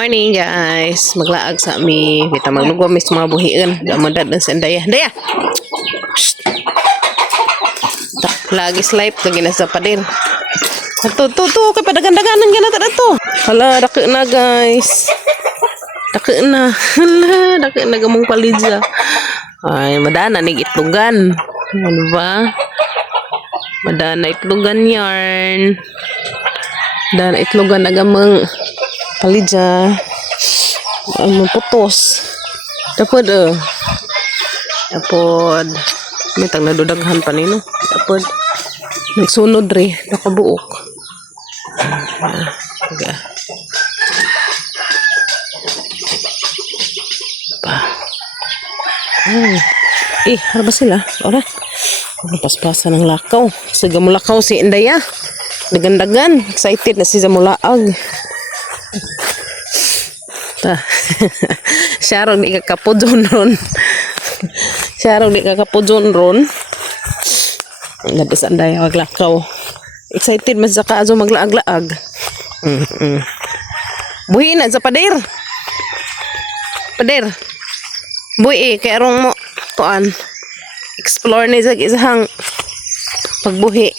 Morning guys, maglaag sa mi. Kita maglugwa mis mga buhian. Damadad na sa Daya. Daya. Shh. Lagi slide lagi na sa pader. To kay padagan-daganan gana ta to. Hala, dake na guys. Dake na. Hala, dake na gamong palidza. Ay, madana nig itlugan. Ano ba? Madana itlugan yarn. Dan itlogan na gamang palidza. Ay, maputos. Tapod, Tapod. May tang nadudaghan pa nino. Tapod. Nagsunod rin. Nakabuok. Taga. Pa. Ay. Ano ba sila? Ora. Paspasan ng lakaw. Sige mo lakaw si Indaya. Dagan-dagan. Excited na siya mulaag. Syarong di kakapudyon ron. Syarong di kakapudyon ron. Labis Andaya maglakaw. Excited mas sa kaazo maglaag-laag. Buhi na sa pader. Pader. Buhi kay arong mo kuan. Explore ni sa isang pagbuhi.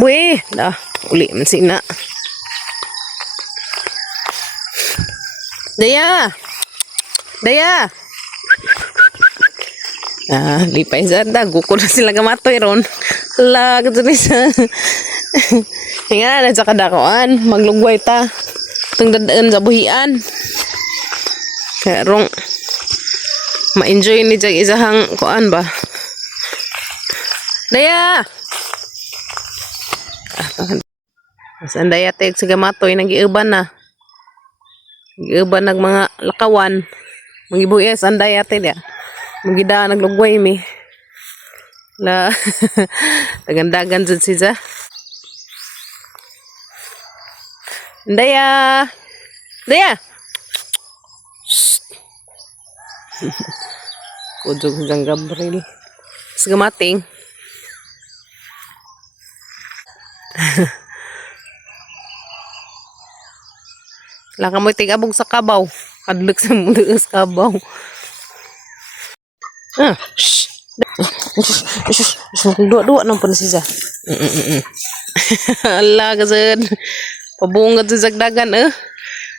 Buhi. Dah, uli man sina. Daya. Daya. Lipay sa da. Guko na sila gamatoy ron. Hala, kato ni sa. Hinga na sa kadakoan. Maglugway ta. Itong dadaan sa buhian. Kaya rong. Ma-enjoy ni jag isahang kuan ba. Daya. Saan daya tayog sa gamatoy. Nag-iuban na. Nag-iuban nag mga lakawan. Magibuhi saan daya tayo. Magida naglugway mi. La tagandagan jud siya. Daya. Daya. Kujog jang Gabriel. Sigamating. Laka mo tigabog sa kabaw. Kadlok sa mundo sa kabaw. Shh. Dua-dua nang pun siya. Allah kased. Pabungad sa zagdagan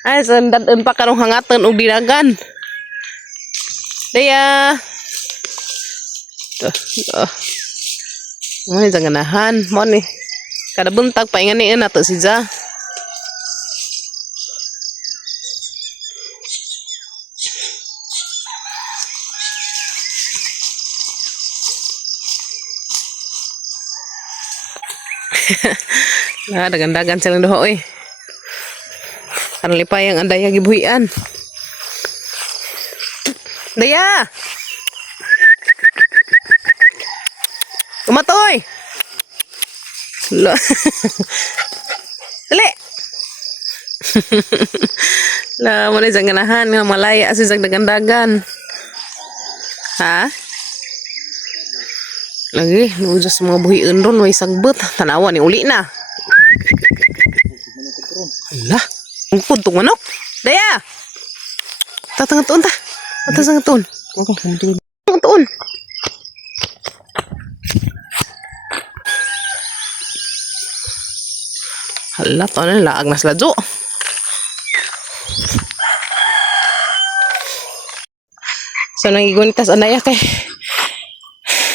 Ay sandadan pa karong hangatan og dinagan. Daya. Mo ni ganahan, mo ni. Kada buntag paingan ni nato siya. Dagan-dagan silang doho Kan lipay ang Andaya gibuhian. Daya. Kumatoy. Lo. Dali. La mo ni ganahan nga malaya si dagan-dagan. Ha? Lagi, nujas mga buhiin ron, may sagbot. Tanawa ni uli na. Hala, ang puntong manok. Daya! Tatang tuon ta. Tatang tuon. Tatang tuon. Hala, to na laag na sila jo. So, nangigunitas Andaya kay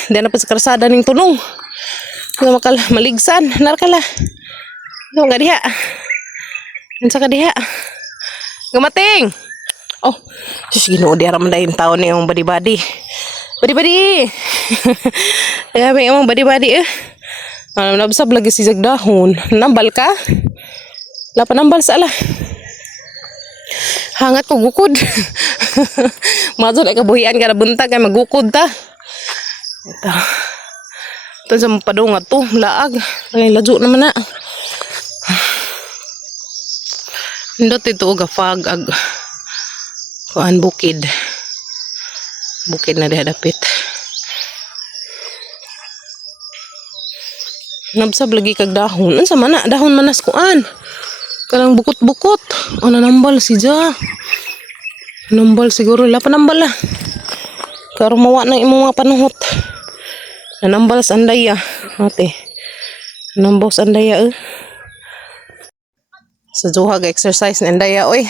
di na pa sa karsada ning tunong. Nga makal maligsan. Narkala. Ano nga diha? Ansa ka diha? Gamating! Oh, sus Ginoo di aram dayon taon ni yung badi-badi. Badi-badi! Kaya may yung badi-badi nabsab lagi si dahon. Nambal ka? Lapa nambal sa ala. Hangat ko gukod. Mazod ay kabuhian ka na buntag kay magukod ta. Ito sa padungat to, laag. Ay, ladyo naman na. Hindot ito gafag ag kuan bukid. Bukid na dihadapit. Nabsab lagi kag dahon. Unsa man na dahon manas kuan. Kanang bukot-bukot. O nanambal si Ja. Nambal siguro. Wala pa nambal lah. Karo mawa na imong mga panuhot. Nanambal sa andaya. Ate. Nanambal sa andaya Sa Joha ga-exercise na andaya oy.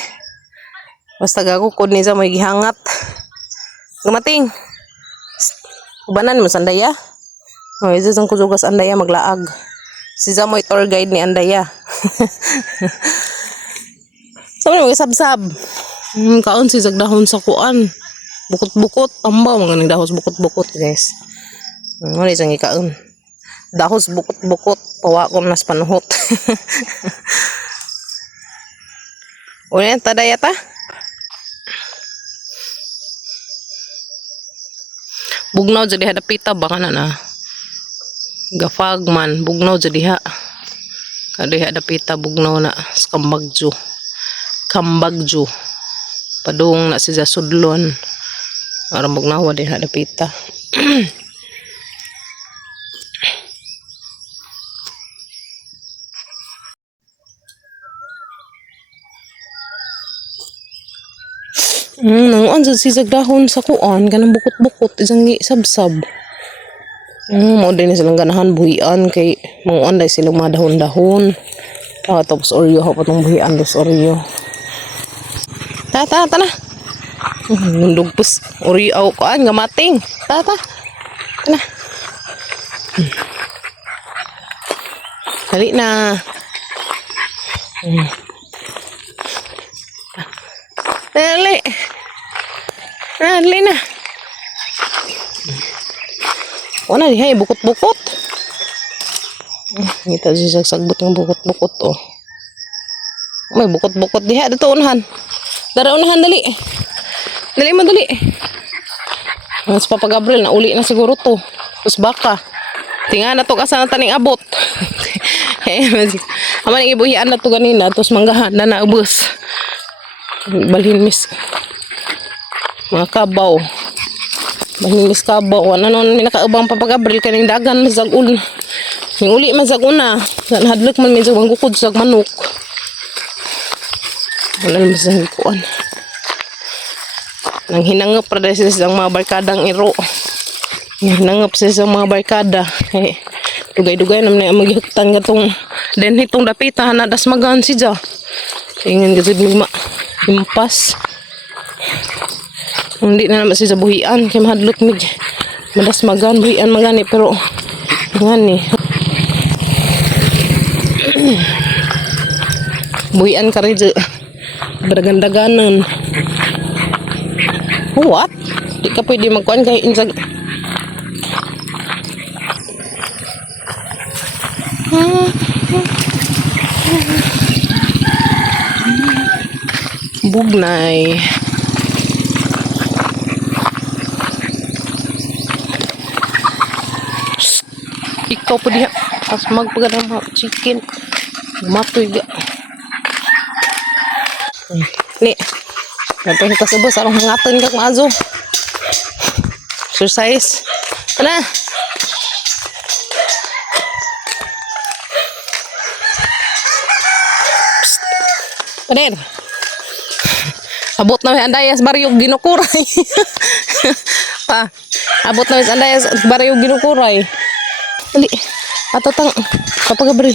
Basta gagukod ni sa may gihangat. Gumating. Ubanan mo sa andaya. O, isa sang kujugas andaya maglaag. Si Zamoy tour guide ni andaya. Sabi mo sabsab. Kaon si dahon sa kuan. Bukot-bukot, tambaw mga nang dahos bukot-bukot guys. Ano isang ikaon. Dahos bukot-bukot, pawa ko nas panuhot. Unya tadaya ta? Bugnaw jadi hadapita baka na. Gafagman bugnaw jadi ha. Kadiha hadapita bugnaw na sa Kambagjo. Kambagjo. Padung na siya sudlon. Aram bugnaw din hadapita. Nanguan sa sisag dahon sa kuan kanang bukot-bukot isang sabsab. Mao din silang ganahan buhian kay manguan dai silang mga dahon-dahon. Tapos oreo ha patong buhian dos oreo. Ta na. Nundog pus oreo kuan gamating. Ta. Na. Dali na. Dali. Dali na. Wala di hay bukot-bukot. Kita siya sagbot ng bukot-bukot oh. May bukot-bukot diha dito unahan. Dara unahan dali. Dali mo dali. Mas Papa Gabriel na uli na siguro to. Tapos baka. Tinga na to kasana taning abot. Aman ibuhian na to ganina tapos manggahan na naubos. Balhin mis. Mga kabaw. Balhin mis kabaw. Ano nun minakaubang Papa Gabriel kaning dagan mazagul. Yung uli mazaguna. Dan hadlok man medyo manggukod sa manok. Wala naman sa hikuan. Nang hinangap para sila sa mga barkadang iro. Hinangap sila sa mga barkada. Eh, dugay-dugay naman na magyutan gatong den hitong dapita na dasmagan si Ja. Tingin gazid migma. Impas. Hindi na naman siya buhian. Kaya mahadlok mig. Madasmagan buhian magani pero ngani. Buhian ka rin Dagandaganan. What? Di ka pwede magkuhan kay insag. Bugnay. Ikaw po diha. As magpagadang mga chicken. Matoy ga. Ni. Napay ka sa boss. Arong hangaton kag maazo. Exercise. Tala. Pader. Abot na may andayas bariyog ginukuray. Pa. Abot na may andayas bariyog ginukuray. Dali. Ato tang Papa Gabriel.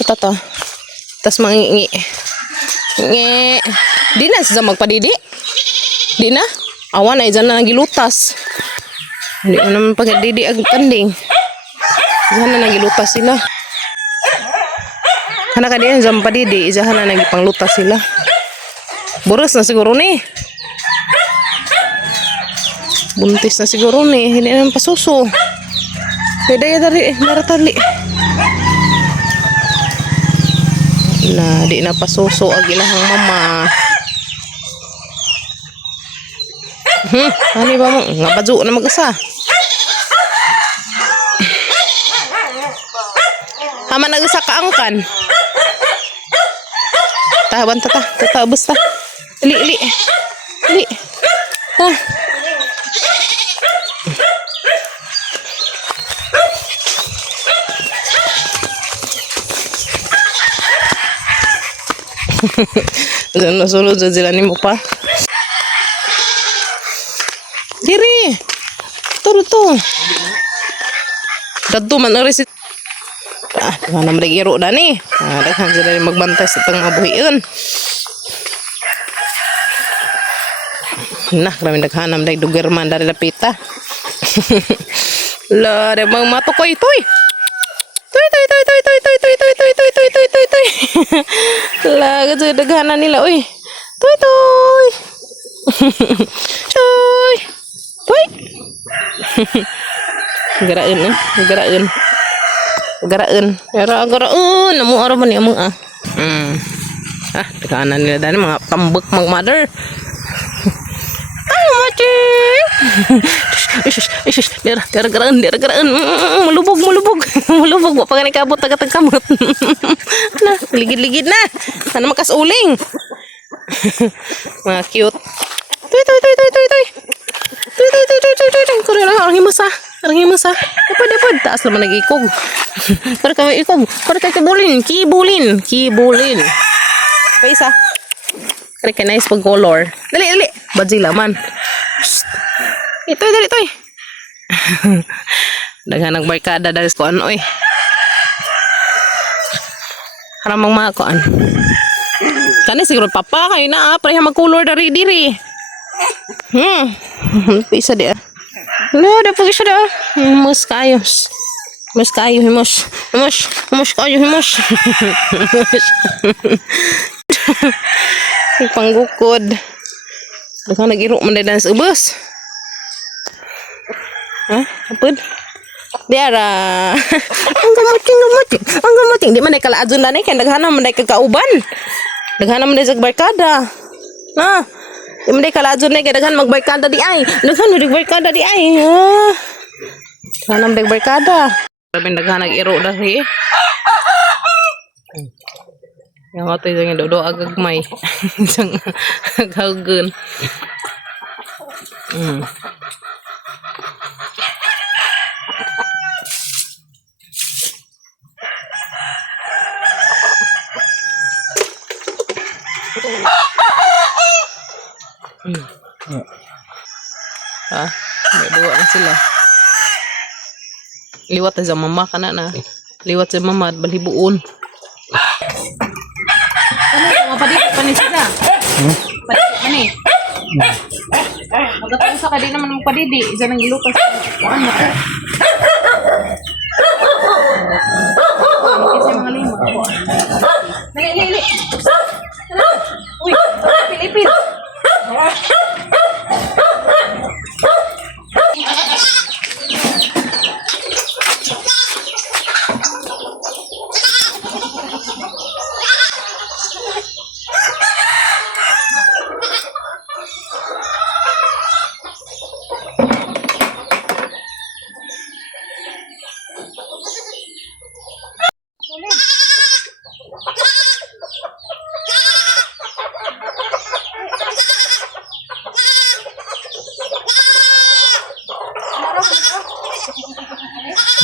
Ito. Tas mangingi. Nge. Di na siya magpadidi. Di na. Awan ay dyan na nagilutas. Hindi na naman pagdidi ang tanding. Dyan na nagilutas sila. Kana ka diyan dyan padidi. Dyan na nagipanglutas sila. Boros na siguro ni. Buntis na siguro ni. Hindi naman pasuso. Pwede ya dari. Daratali. Na di na pasuso ag ilahang mama. Ani ba mo nga badyo na mag-usa. Hama nag-usa ka angkan. Tahaban ta bus ta. Ili. Ta. Sunod sa sila ni mo pa. Diri. Tuto. Dadto man ori si naman nagiro na ni. Daghan sila ni magbantay sa tang mabuhian. Nah, kami naghanam day dugar man dari lapita. La, de mang matukoy toy. Toy. La, kasi daghanan nila oy. Toy. Toy. Garain. Namu ara man ni among ah. Daghanan nila dani mga tambak mga mother. Dera geraan mulubog wa pa gani kabot tagatag kamot. Nah, ligid na sana makasuling. Mga cute. Toy. Kuri na arang himusa. Pwede taas naman nag-ikog. Para ka ikog. Para ka kibulin. Pa isa. Kaya ka nice pag color. Dali. Badzilla man. Itoy. Daghan ang barkada dahil ko ano eh. Haramang mga koan. Kani siguro papa kayo na pareha mag-color dari diri. Isa di ah. No, da pag isa da. Mas kayo himos. Panggukod. Daghan nag-iro man dahil sa ubos. Apod? Diara. Ang gamuting. Di man ay kalaadyon na kaya daghanan man ay kakauban. Daghanan man ay sa barkada. Di man ay kalaadyon na kaya daghan magbarkada di ay. Daghan barkada. Sabi daghan nag-iro dahil. Yang waktu itu dodo agak may. Sang aghagun. Dua na sila. Liwat sa mama kana na. Liwat sa mama at balhibuon. Ano padit pa ni sila? Padit pa ni. Magapon sa kadi naman mo padidi, isa nang gilupas. Ano ko? Kasi mga limo. Dali. Uy, Pilipin.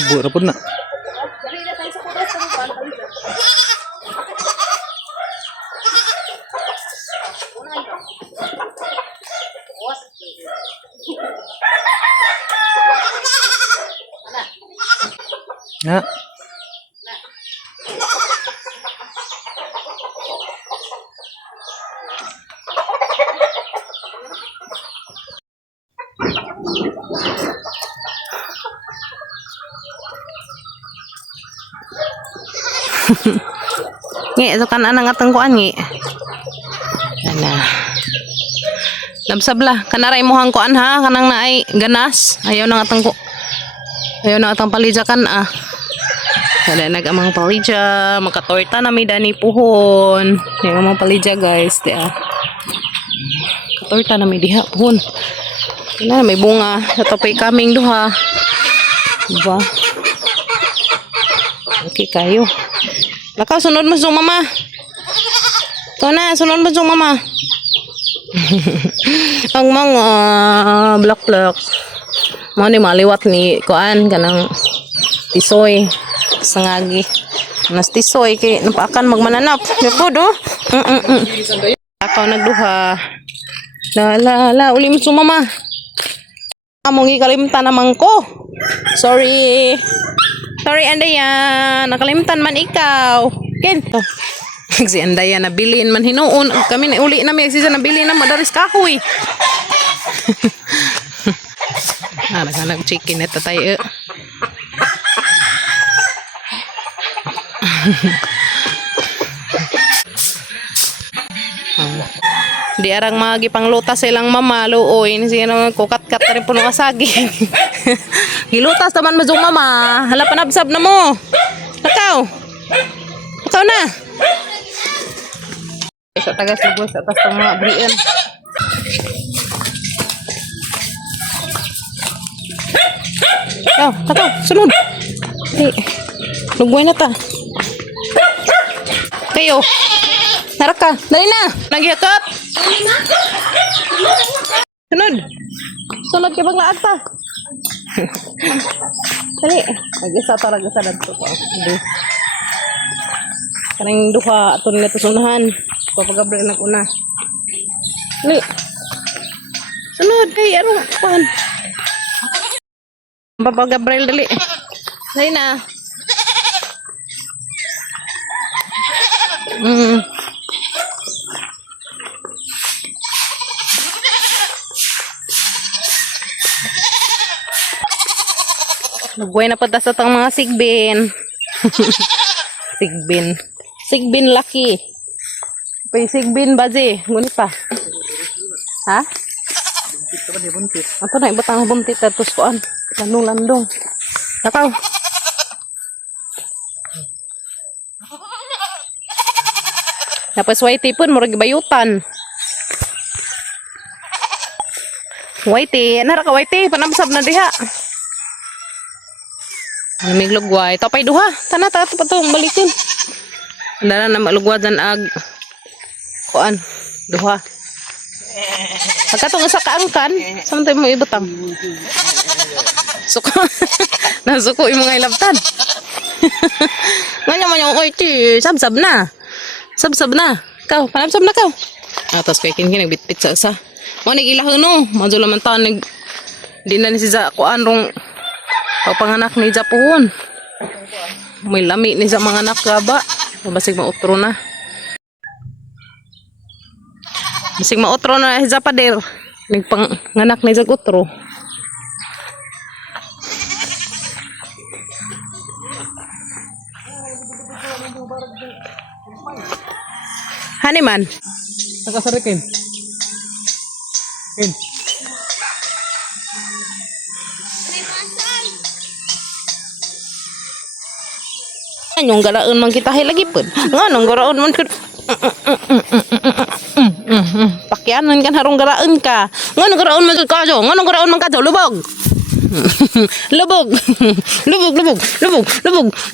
Buat apa nak? Ya. Ngi, itu kan anak ngateng kuan ngi. Nah. Labsabla, kanaray mo hang kuan ha, kanang naay ganas. Ayaw na ngateng ko. Ayaw na atang palija kan ah. Kada nagamang palija, makatorta na may dani puhon. Yung amang palija guys, di ah. Katorta na may diha puhon. Na may bunga, natapay kaming duha. Diba? Okay kayo. Lakaw, sunod mo sa mama. Ikaw na, sunod mo sa mama. Ang mga blak-blak. Mga ni maliwat ni kuan kanang tisoy sangagi. Nastisoy kay napakan magmananap. Yapod oh. Ako nagduha. La, uli mo sumama. Among ikalimtan naman ko. Sorry. Sorry, Andaya. Nakalimtan man ikaw. Ken. Oh. Si Andaya nabilin man hinuon. Kami na uli namin. Si nabilin na madaris kahoy. Nagchicken ito tayo. Di arang magipanglutas silang mama luoy ni siya naman kukat-kat na rin po ng asaging. Gilutas naman mazong mama. Hala panabsab na mo. Nakaw na. Sa tagas lubos sa atas ng mga brian. Takaw, sunod. Hey, lugway na ta. Kayo. Naraka, dali na. Nagyakap. Sunod kay paglaag pa. Dali. Nag-isa talaga sa dagto ko. Kanang duha aton nga tusunahan. Papagabre na una. Dali. Sunod, hey, arong kuhan. Papagabre dali. Dali na. Nagbuhay na pata sa tang mga sigbin. Sigbin laki. Pay sigbin bazi. Ngunit pa. Ha? Ato na ibutang buntit terus koan. Landong. Takaw. Tapos whitey pun murag bayutan. Whitey, nara ka whitey, panamsab na diha. Namig lugway. Tapay duha. Tana ta patong balikin. Andana na malugwad dan ag kuan duha. Pagkatong sa kaangkan, samtay mo ibutang. Suko. Nasuko yung mga ilabtan. Nganya man yung whitey, sabsab na. Sabsab na. Kau, panabsab na kau. Tapos kay kin nagbitbit sa isa. Mo nagilahon no. Madula man ta nag di na ni sa kuan rong pagpanganak ni Japuhon. May lami ni sa mga anak ba. Basig mautro na. Basig mautro na si Japader. Nagpanganak ni Jagutro. Haniman. Nakasarikin. Ken. Yung garaon man kita lagi pun. Nganong garaon man pakyanan kan harong garaon ka. Nganong garaon man ka jo? Nganong garaon man ka jo? Lubog.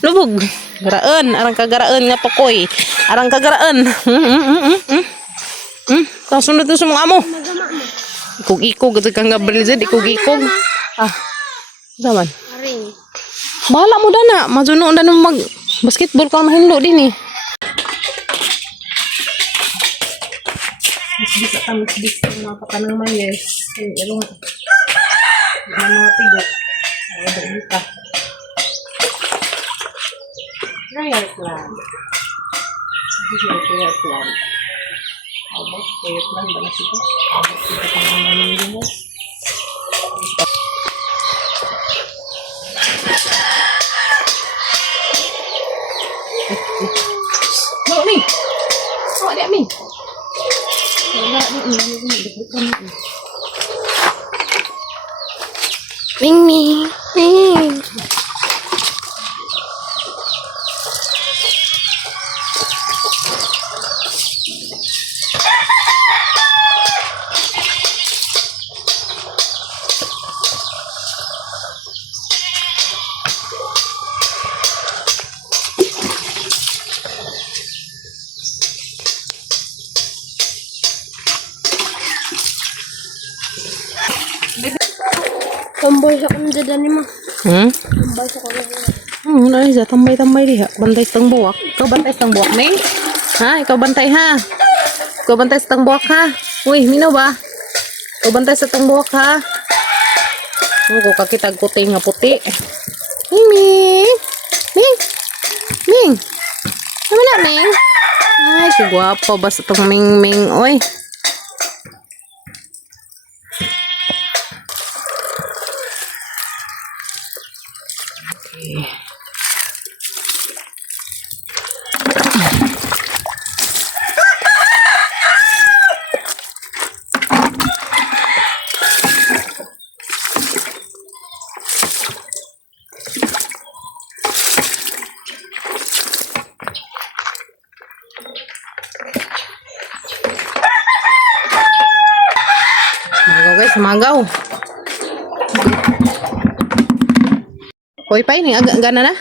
Lubog. Garaon, arang ka garaon nga pokoy. Arang ka garaon. Kasunod to sa mga amo. Ikog-ikog kang Gabriel zed ikog-ikog. Zaman. Bahala mo dana, majuno na mag basketball kang mahinlo din eh. Bisa kami bisa mga katanang mayes. Ano mga tigot. Ada bisa. Raya plan. Raya plan. Abang raya plan banyak itu. Kita tangan dulu. Bawa ni. Bawa dia min. Ming. Tomboy sa kanya dyan ni ma. Hmm? Tomboy sa kanya. Ano siya? Tambay-tambay diha. Bantay sa buwak. Ikaw bantay sa buwak, Ming? Ha? Ikaw bantay, ha? Ikaw bantay sa buwak, ha? Uy, minaw ba? Ikaw bantay sa buwak, ha? Ano ko kakitag puti nga puti. Ming, Ming! Ming! Ming! Ano na, Ming? Ay, si guwapo ba sa itong Ming Ming, oy? Okay. Magaw guys, magaw. Hoy pa ini agak gana na.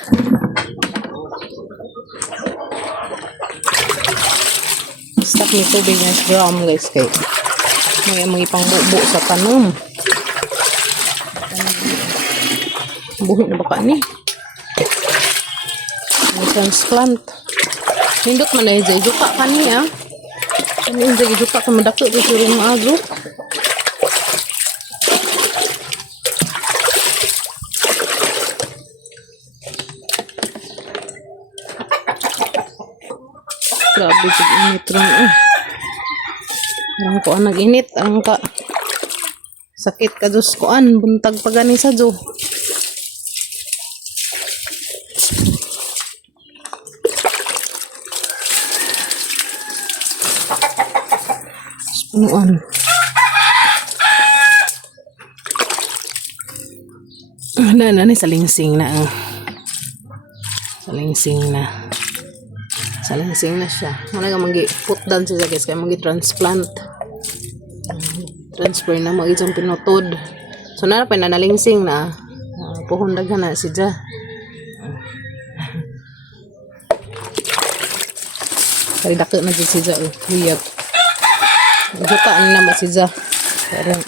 Stop ni tubig ng drum guys kay may ipang bubo sa tanom. Buhi na baka ni. May transplant. Hindot man na juga ka niya. Kani hindi juga ka madako sa surong maago. Grabe sa init rin. Ang kuan nag-init. Ang ka sakit ka dos kuan. Buntag pa gani sa jo. Punuan. Na ni salingsing na. Salingsing na. Salingsing na siya. Ano nga magi-put down siya guys. Kaya magi-transplant. Transfer na mo isang pinutod. So na pa na nalingsing na. Puhundag na siya. Kaya dako na siya. Uyab. Juka na naman siya. Pero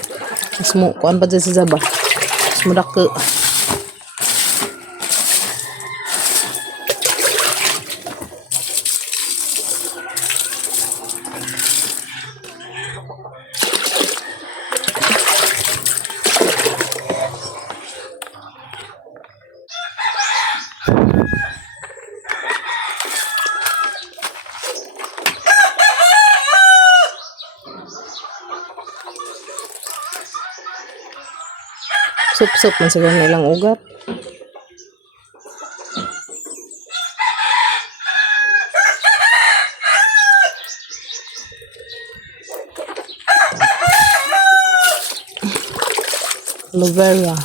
mas mo. Kuan pa siya ba? Mas mo dako. Sup-sup man siguro nilang ugat. Aloe vera.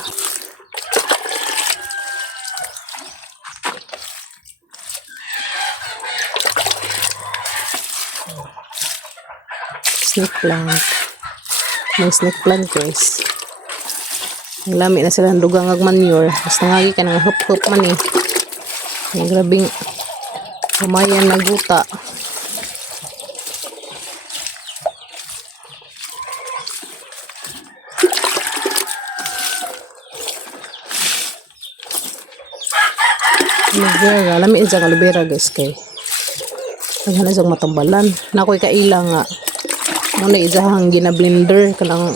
Snake plant. May snake plant guys. Lami na sila ng dugang ag manure. Basta ngagi ka ng hup-hup man eh. May grabing kumayan na guta. Aloe vera. Lami isang aloe vera guys kay. Naghanay isang matambalan. Nakoy kaila nga. Muna isang gina-blender ka lang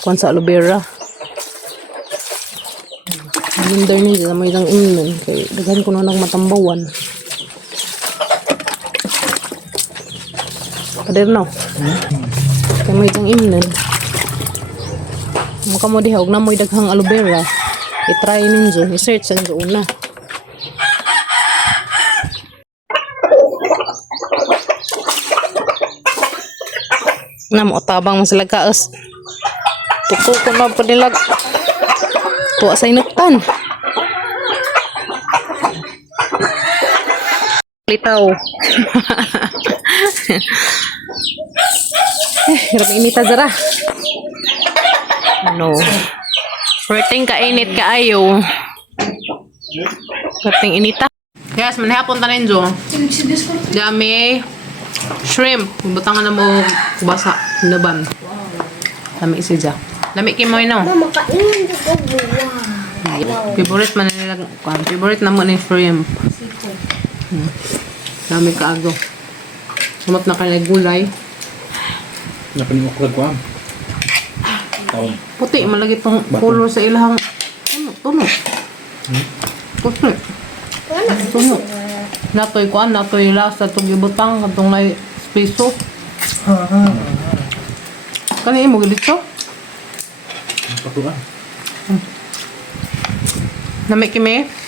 kung sa aloe vera. Blender niya mo isang imnon kay daghan ko na nagmatambawan. Kader no. Kay mo isang imnon. Mukha mo diha og na mo daghang aloe vera. I-try ninyo, i-search ang una. Na mo tabang mo sila kaos. Tuko ko na panilag. Tuwa sa inuktan. Litaw. Grabe inita dara. No. Perting kainit kaayo. Perting inita. Yes, manhapon tanin jo. Dami shrimp. Butangan na mo kubasa. Laban. Dami isi dya. Dami kimoy no. Mama, kainin ko buwan. Favorite man nila lang kuan. Favorite naman ni shrimp. Dami kaago. Sumat na kay gulay. Napanimoklag ko ah. Taon. Puti malagi tong color sa ilahang tuno. Puti. Tuno. Natoy kuan, natoy lasa tong gibutang katong lay espresso. Kani imo gilito? Patuan. Nami kimi.